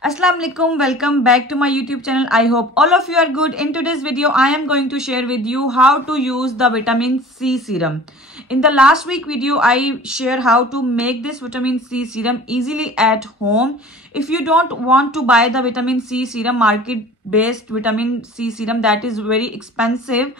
Assalamu alaikum, welcome back to my YouTube channel. I hope all of you are good. In today's video, I am going to share with you how to use the vitamin C serum. In the last week video, I share how to make this vitamin C serum easily at home. If you don't want to buy the vitamin C serum, market-based vitamin C serum that is very expensive,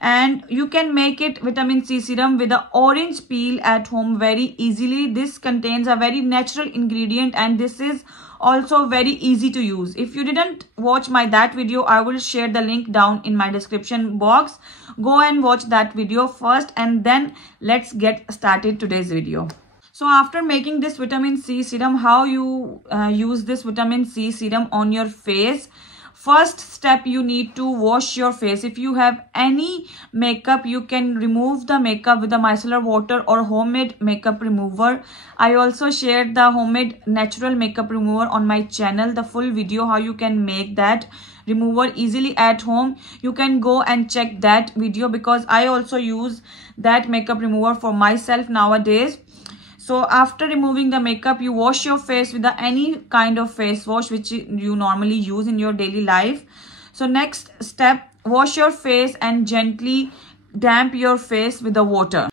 and you can make it vitamin C serum with the orange peel at home very easily. This contains a very natural ingredient and this is also very easy to use. If you didn't watch that video, I will share the link down in my description box. Go and watch that video first and then let's get started today's video. So after making this vitamin C serum, how you use this vitamin C serum on your face. First step, you need to wash your face. If you have any makeup, you can remove the makeup with the micellar water or homemade makeup remover. I also shared the homemade natural makeup remover on my channel, the full video how you can make that remover easily at home. You can go and check that video because I also use that makeup remover for myself nowadays. So after removing the makeup, you wash your face with any kind of face wash which you normally use in your daily life. So next step, wash your face and gently damp your face with the water.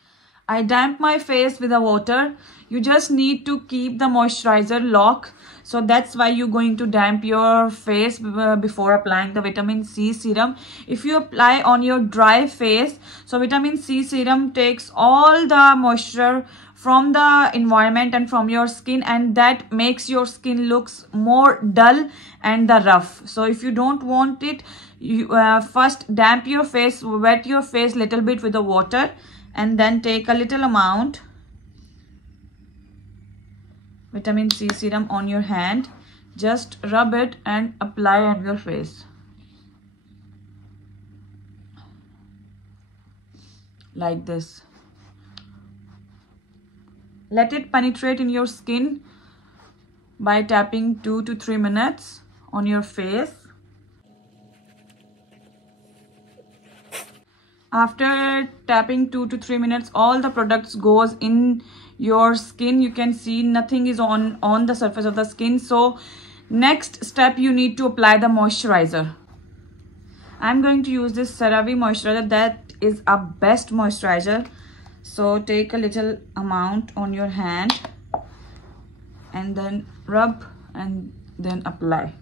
I damp my face with the water. You just need to keep the moisturizer lock. So that's why you're going to damp your face before applying the vitamin C serum. If you apply on your dry face, so vitamin C serum takes all the moisture from the environment and from your skin, and that makes your skin looks more dull and the rough. So if you don't want it, you first damp your face, wet your face little bit with the water, and then take a little amount vitamin C serum on your hand. Just rub it and apply on your face like this. Let it penetrate in your skin by tapping 2 to 3 minutes on your face. After tapping 2 to 3 minutes, all the products goes in your skin. You can see nothing is on the surface of the skin. So next step, you need to apply the moisturizer. I'm going to use this CeraVe moisturizer. That is a best moisturizer. So take a little amount on your hand and then rub and then apply.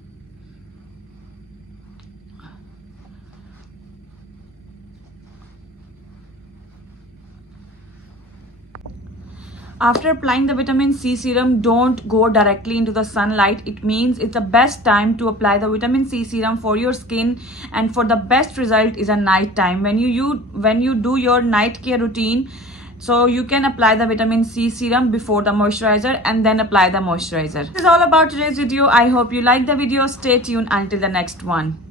After applying the vitamin C serum, don't go directly into the sunlight. It means it's the best time to apply the vitamin C serum for your skin, and for the best result is a night time. When you do your night care routine, so you can apply the vitamin C serum before the moisturizer and then apply the moisturizer. This is all about today's video. I hope you like the video. Stay tuned until the next one.